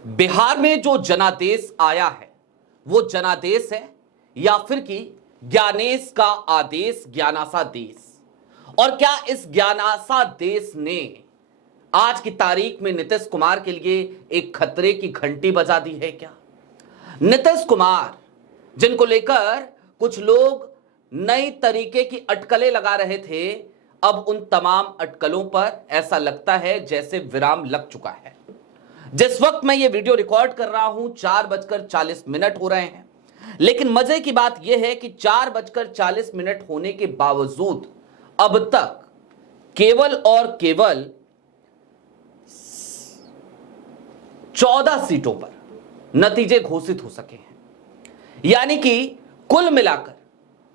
बिहार में जो जनादेश आया है वो जनादेश है या फिर कि ज्ञानेश का आदेश, ज्ञानासा देश। और क्या इस ज्ञानासा देश ने आज की तारीख में नीतीश कुमार के लिए एक खतरे की घंटी बजा दी है क्या? नीतीश कुमार जिनको लेकर कुछ लोग नई तरीके की अटकलें लगा रहे थे, अब उन तमाम अटकलों पर ऐसा लगता है जैसे विराम लग चुका है। जिस वक्त मैं ये वीडियो रिकॉर्ड कर रहा हूं 4:40 हो रहे हैं, लेकिन मजे की बात यह है कि 4:40 होने के बावजूद अब तक केवल और केवल 14 सीटों पर नतीजे घोषित हो सके हैं। यानी कि कुल मिलाकर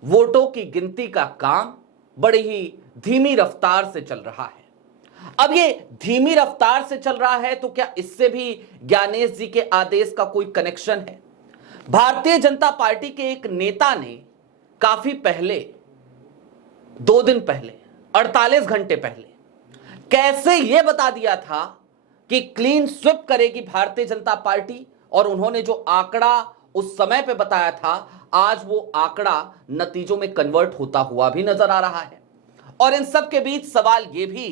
वोटों की गिनती का काम बड़ी ही धीमी रफ्तार से चल रहा है। अब ये धीमी रफ्तार से चल रहा है तो क्या इससे भी ज्ञानेश जी के आदेश का कोई कनेक्शन है? भारतीय जनता पार्टी के एक नेता ने काफी पहले, 2 दिन पहले, 48 घंटे पहले कैसे यह बता दिया था कि क्लीन स्विप करेगी भारतीय जनता पार्टी, और उन्होंने जो आंकड़ा उस समय पे बताया था आज वो आंकड़ा नतीजों में कन्वर्ट होता हुआ भी नजर आ रहा है। और इन सब के बीच सवाल यह भी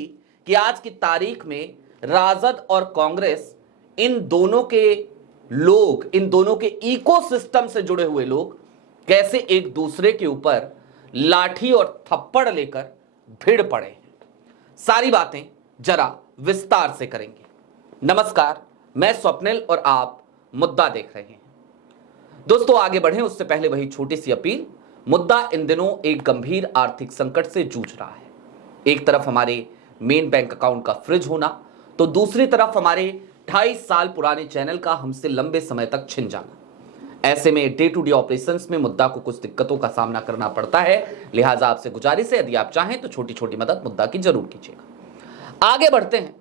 कि आज की तारीख में राजद और कांग्रेस, इन दोनों के लोग, इन दोनों के इकोसिस्टम से जुड़े हुए लोग कैसे एक दूसरे के ऊपर लाठी और थप्पड़ लेकर भिड़ पड़े हैं। सारी बातें जरा विस्तार से करेंगे। नमस्कार, मैं स्वप्निल और आप मुद्दा देख रहे हैं। दोस्तों, आगे बढ़ें उससे पहले वही छोटी सी अपील। मुद्दा इन दिनों एक गंभीर आर्थिक संकट से जूझ रहा है। एक तरफ हमारे मेन बैंक अकाउंट का फ्रीज होना, तो दूसरी तरफ हमारे 28 साल पुराने चैनल का हमसे लंबे समय तक छिन जाना। ऐसे में डे टू डे ऑपरेशंस में मुद्दा को कुछ दिक्कतों का सामना करना पड़ता है। लिहाजा आपसे गुजारिश है, यदि आप चाहें तो छोटी छोटी मदद मुद्दा की जरूर कीजिएगा। आगे बढ़ते हैं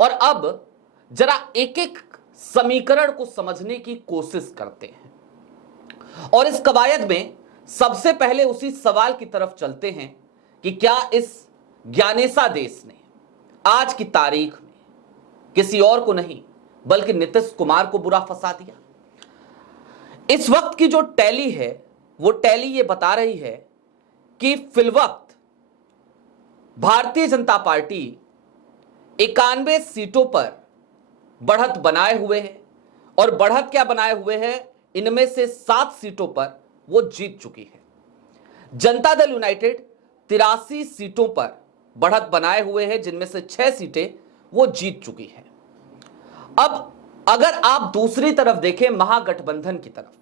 और अब जरा एक एक समीकरण को समझने की कोशिश करते हैं। और इस कवायद में सबसे पहले उसी सवाल की तरफ चलते हैं कि क्या इस ज्ञानेशा देश ने आज की तारीख में किसी और को नहीं बल्कि नीतीश कुमार को बुरा फंसा दिया। इस वक्त की जो टैली है वो टैली ये बता रही है कि फिलवक्त भारतीय जनता पार्टी 91 सीटों पर बढ़त बनाए हुए है। और बढ़त क्या बनाए हुए है, इनमें से 7 सीटों पर वो जीत चुकी है। जनता दल यूनाइटेड 83 सीटों पर बढ़त बनाए हुए है, जिनमें से 6 सीटें वो जीत चुकी है। अब अगर आप दूसरी तरफ देखें महागठबंधन की तरफ,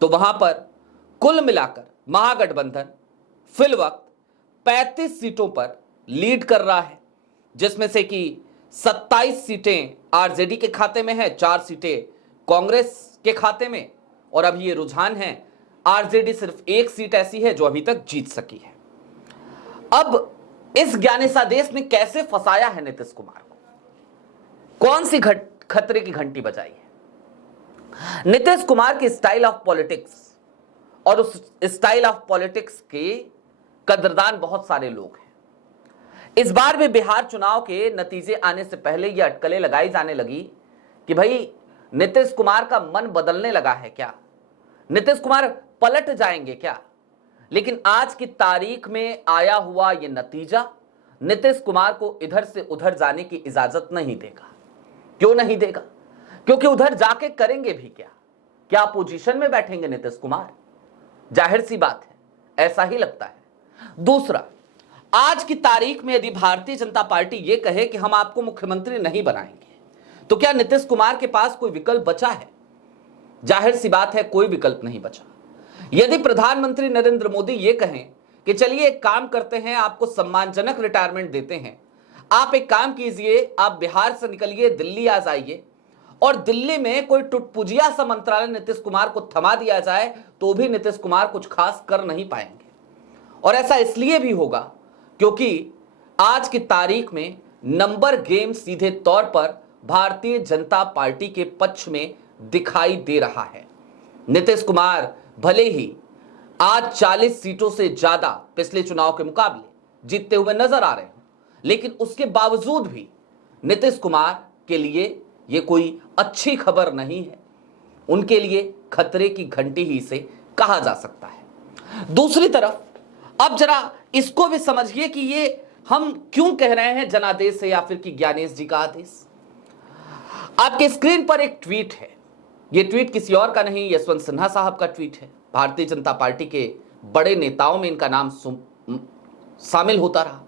तो वहां पर कुल मिलाकर महागठबंधन फिलवक्त 35 सीटों पर लीड कर रहा है, जिसमें से कि 27 सीटें आरजेडी के खाते में है, 4 सीटें कांग्रेस के खाते में। और अब ये रुझान है, आरजेडी सिर्फ 1 सीट ऐसी है जो अभी तक जीत सकी है। अब इस ज्ञानेशा देश ने कैसे फंसाया है नीतीश कुमार को, कौन सी खतरे की घंटी बजाई है? नीतीश कुमार की स्टाइल ऑफ पॉलिटिक्स, और उस स्टाइल ऑफ पॉलिटिक्स के कदरदान बहुत सारे लोग हैं। इस बार भी बिहार चुनाव के नतीजे आने से पहले यह अटकलें लगाई जाने लगी कि भाई नीतीश कुमार का मन बदलने लगा है क्या, नीतीश कुमार पलट जाएंगे क्या। लेकिन आज की तारीख में आया हुआ यह नतीजा नीतीश कुमार को इधर से उधर जाने की इजाजत नहीं देगा। क्यों नहीं देगा? क्योंकि उधर जाके करेंगे भी क्या? क्या पोजीशन में बैठेंगे नीतीश कुमार? जाहिर सी बात है, ऐसा ही लगता है। दूसरा, आज की तारीख में यदि भारतीय जनता पार्टी यह कहे कि हम आपको मुख्यमंत्री नहीं बनाएंगे, तो क्या नीतीश कुमार के पास कोई विकल्प बचा है? जाहिर सी बात है, कोई विकल्प नहीं बचा। यदि प्रधानमंत्री नरेंद्र मोदी ये कहें कि चलिए एक काम करते हैं, आपको सम्मानजनक रिटायरमेंट देते हैं, आप एक काम कीजिए, आप बिहार से निकलिए, दिल्ली आ जाइए, और दिल्ली में कोई टुटपुजिया सा मंत्रालय नीतीश कुमार को थमा दिया जाए, तो भी नीतीश कुमार कुछ खास कर नहीं पाएंगे। और ऐसा इसलिए भी होगा क्योंकि आज की तारीख में नंबर गेम सीधे तौर पर भारतीय जनता पार्टी के पक्ष में दिखाई दे रहा है। नीतीश कुमार भले ही आज 40 सीटों से ज्यादा पिछले चुनाव के मुकाबले जीतते हुए नजर आ रहे हैं, लेकिन उसके बावजूद भी नीतीश कुमार के लिए ये कोई अच्छी खबर नहीं है, उनके लिए खतरे की घंटी ही इसे कहा जा सकता है। दूसरी तरफ अब जरा इसको भी समझिए कि ये हम क्यों कह रहे हैं जनादेश है या फिर कि ज्ञानेश जी का आदेश। आपके स्क्रीन पर एक ट्वीट है, ये ट्वीट किसी और का नहीं, यशवंत सिन्हा साहब का ट्वीट है। भारतीय जनता पार्टी के बड़े नेताओं में इनका नाम शामिल होता रहा।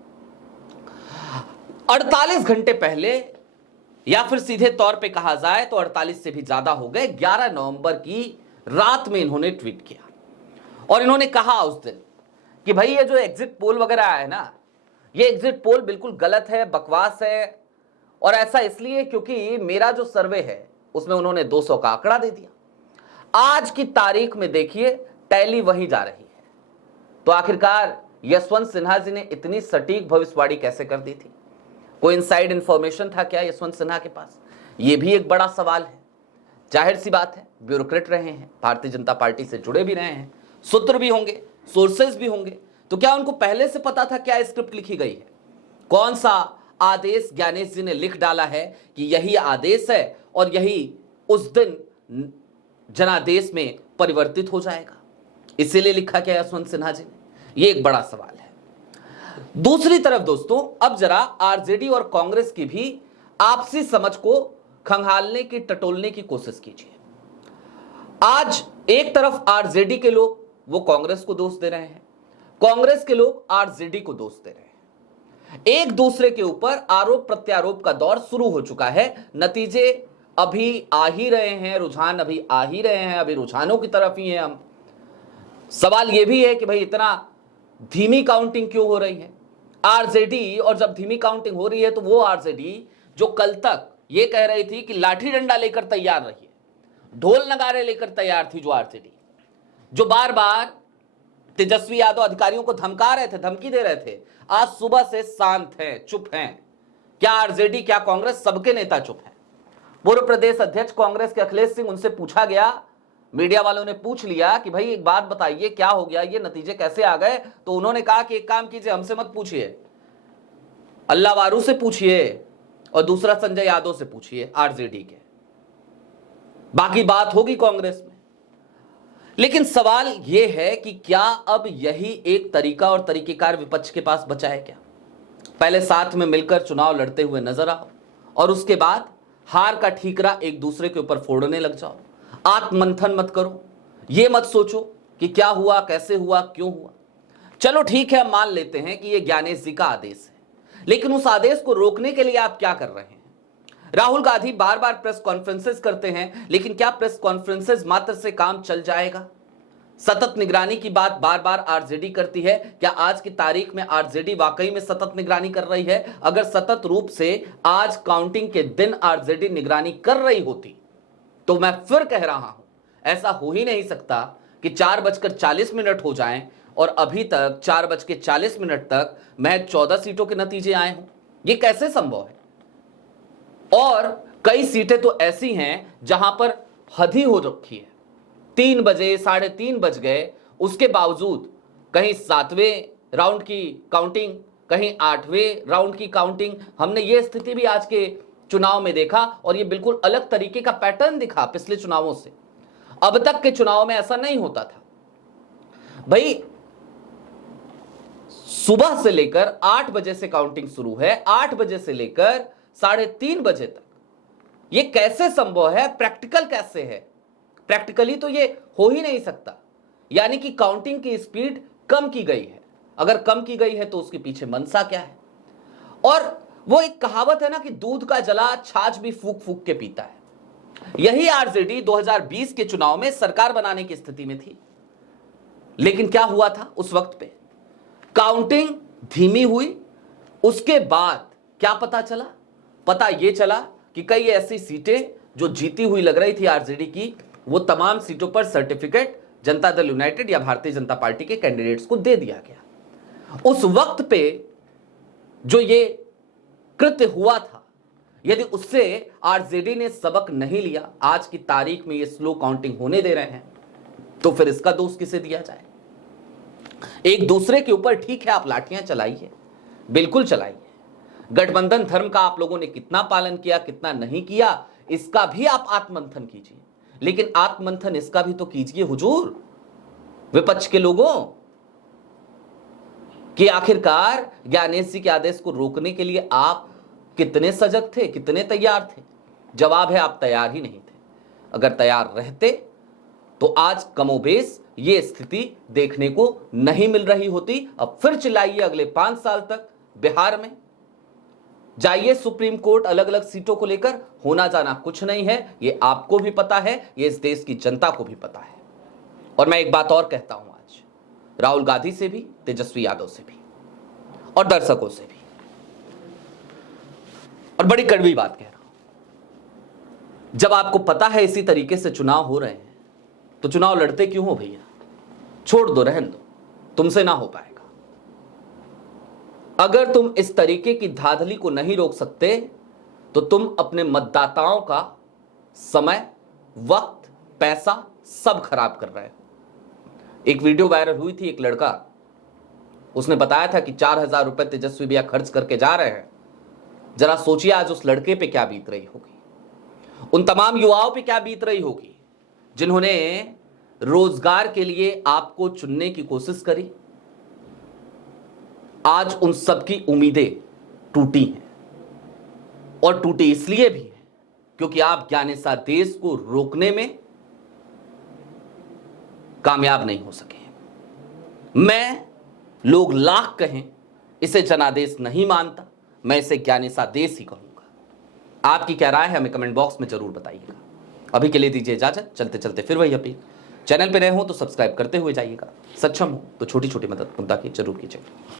48 घंटे पहले, या फिर सीधे तौर पे कहा जाए तो 48 से भी ज्यादा हो गए, 11 नवंबर की रात में इन्होंने ट्वीट किया और इन्होंने कहा उस दिन कि भाई ये जो एग्जिट पोल वगैरह है ना, ये एग्जिट पोल बिल्कुल गलत है, बकवास है, और ऐसा इसलिए क्योंकि मेरा जो सर्वे है उसमें उन्होंने 200 का आंकड़ा दे दिया। आज की तारीख में देखिए टैली वहीं जा रही है। तो आखिरकार यशवंत सिन्हा जी ने इतनी सटीक भविष्यवाणी कैसे कर दी थी? कोई इनसाइड इंफॉर्मेशन था क्या यशवंत सिन्हा के पास? यह भी एक बड़ा सवाल है। जाहिर सी बात है, ब्यूरोक्रेट रहे हैं, भारतीय जनता पार्टी से जुड़े भी रहे हैं, सूत्र भी होंगे, सोर्सेज भी होंगे, तो क्या उनको पहले से पता था क्या स्क्रिप्ट लिखी गई है? कौन सा आदेश ज्ञानेश जी ने लिख डाला है कि यही आदेश है और यही उस दिन जनादेश में परिवर्तित हो जाएगा? इसीलिए लिखा क्या यशवंत सिन्हा जी ने? यह एक बड़ा सवाल है। दूसरी तरफ दोस्तों, अब जरा आरजेडी और कांग्रेस की भी आपसी समझ को खंगालने की, टटोलने की कोशिश कीजिए। आज एक तरफ आरजेडी के लोग वो कांग्रेस को दोष दे रहे हैं, कांग्रेस के लोग आरजेडी को दोष दे रहे हैं। एक दूसरे के ऊपर आरोप प्रत्यारोप का दौर शुरू हो चुका है। नतीजे अभी आ ही रहे हैं, रुझान अभी आ ही रहे हैं, अभी रुझानों की तरफ ही हैं हम। सवाल यह भी है कि भाई इतना धीमी काउंटिंग क्यों हो रही है आरजेडी? और जब धीमी काउंटिंग हो रही है तो वो आरजेडी जो कल तक ये कह रही थी कि लाठी डंडा लेकर तैयार रहिए, ढोल नगारे लेकर तैयार थी, जो आरजेडी जो बार बार तेजस्वी यादव अधिकारियों को धमका रहे थे, धमकी दे रहे थे, आज सुबह से शांत हैं, चुप हैं। क्या आरजेडी, क्या कांग्रेस, सबके नेता चुप हैं। पूर्व प्रदेश अध्यक्ष कांग्रेस के अखिलेश सिंह, उनसे पूछा गया, मीडिया वालों ने पूछ लिया कि भाई एक बात बताइए क्या हो गया, ये नतीजे कैसे आ गए? तो उन्होंने कहा कि एक काम कीजिए, हमसे मत पूछिए, अल्लाह वारू से पूछिए और दूसरा संजय यादव से पूछिए आरजेडी के, बाकी बात होगी कांग्रेस में। लेकिन सवाल यह है कि क्या अब यही एक तरीका और तरीकेकार विपक्ष के पास बचा है क्या? पहले साथ में मिलकर चुनाव लड़ते हुए नजर आओ और उसके बाद हार का ठीकरा एक दूसरे के ऊपर फोड़ने लग जाओ। आत्ममंथन मत करो, यह मत सोचो कि क्या हुआ, कैसे हुआ, क्यों हुआ। चलो ठीक है, हम मान लेते हैं कि यह ज्ञानेश जी का आदेश है, लेकिन उस आदेश को रोकने के लिए आप क्या कर रहे हैं? राहुल गांधी बार बार प्रेस कॉन्फ्रेंसेस करते हैं, लेकिन क्या प्रेस कॉन्फ्रेंसेस मात्र से काम चल जाएगा? सतत निगरानी की बात बार बार आरजेडी करती है, क्या आज की तारीख में आरजेडी वाकई में सतत निगरानी कर रही है? अगर सतत रूप से आज काउंटिंग के दिन आरजेडी निगरानी कर रही होती तो मैं फिर कह रहा हूं, ऐसा हो ही नहीं सकता कि 4:40 हो जाएं और अभी तक 4:40 तक महज 14 सीटों के नतीजे आए हों। यह कैसे संभव है? और कई सीटें तो ऐसी हैं जहां पर हद ही हो रखी है, 3 बजे, 3:30 बज गए, उसके बावजूद कहीं 7वें राउंड की काउंटिंग, कहीं 8वें राउंड की काउंटिंग। हमने ये स्थिति भी आज के चुनाव में देखा और ये बिल्कुल अलग तरीके का पैटर्न दिखा पिछले चुनावों से। अब तक के चुनाव में ऐसा नहीं होता था। भाई सुबह से लेकर 8 बजे से काउंटिंग शुरू है, 8 बजे से लेकर 3:30 बजे तक। ये कैसे संभव है? प्रैक्टिकल कैसे है? प्रैक्टिकली तो ये हो ही नहीं सकता। यानी कि काउंटिंग की स्पीड कम की गई है। अगर कम की गई है तो उसके पीछे मंशा क्या है? और वो एक कहावत है ना कि दूध का जला छाछ भी फूक फूक के पीता है। यही आरजेडी 2020 के चुनाव में सरकार बनाने की स्थिति में थी, लेकिन क्या हुआ था उस वक्त पे? काउंटिंग धीमी हुई, उसके बाद क्या पता चला? पता यह चला कि कई ऐसी सीटें जो जीती हुई लग रही थी आरजेडी की, वो तमाम सीटों पर सर्टिफिकेट जनता दल यूनाइटेड या भारतीय जनता पार्टी के कैंडिडेट्स को दे दिया गया। उस वक्त पे जो ये कृत्य हुआ था, यदि उससे आरजेडी ने सबक नहीं लिया, आज की तारीख में ये स्लो काउंटिंग होने दे रहे हैं, तो फिर इसका दोष किसे दिया जाए? एक दूसरे के ऊपर ठीक है आप लाठियां चलाइए, बिल्कुल चलाइए। गठबंधन धर्म का आप लोगों ने कितना पालन किया, कितना नहीं किया, इसका भी आप आत्ममंथन कीजिए, लेकिन आत्ममंथन इसका भी तो कीजिए हुजूर, विपक्ष के लोगों, कि आखिरकार ज्ञानेश जी के आदेश को रोकने के लिए आप कितने सजग थे, कितने तैयार थे। जवाब है आप तैयार ही नहीं थे। अगर तैयार रहते तो आज कमोबेश ये स्थिति देखने को नहीं मिल रही होती। अब फिर चिल्लाइए अगले 5 साल तक बिहार में, जाइए सुप्रीम कोर्ट, अलग अलग सीटों को लेकर, होना जाना कुछ नहीं है। ये आपको भी पता है, ये इस देश की जनता को भी पता है। और मैं एक बात और कहता हूं आज, राहुल गांधी से भी, तेजस्वी यादव से भी और दर्शकों से भी, और बड़ी कड़वी बात कह रहा हूं। जब आपको पता है इसी तरीके से चुनाव हो रहे हैं तो चुनाव लड़ते क्यों हो भैया? छोड़ दो, रहने दो, तुमसे ना हो पाएगा। अगर तुम इस तरीके की धांधली को नहीं रोक सकते तो तुम अपने मतदाताओं का समय, वक्त, पैसा सब खराब कर रहे हो। एक वीडियो वायरल हुई थी, एक लड़का, उसने बताया था कि 4,000 रुपए तेजस्वी भैया खर्च करके जा रहे हैं। जरा सोचिए आज उस लड़के पे क्या बीत रही होगी, उन तमाम युवाओं पे क्या बीत रही होगी जिन्होंने रोजगार के लिए आपको चुनने की कोशिश करी। आज उन सबकी उम्मीदें टूटी हैं, और टूटी इसलिए भी है क्योंकि आप ज्ञानेशादेश को रोकने में कामयाब नहीं हो सके। मैं, लोग लाख कहें, इसे जनादेश नहीं मानता, मैं इसे ज्ञानेशादेश ही कहूंगा। आपकी क्या राय है हमें कमेंट बॉक्स में जरूर बताइएगा। अभी के लिए दीजिए इजाजत, चलते चलते फिर वही अपील, चैनल पे नए हो तो सब्सक्राइब करते हुए जाइएगा, सक्षम हो तो छोटी छोटी मदद मुद्दा की जरूर कीजिएगा।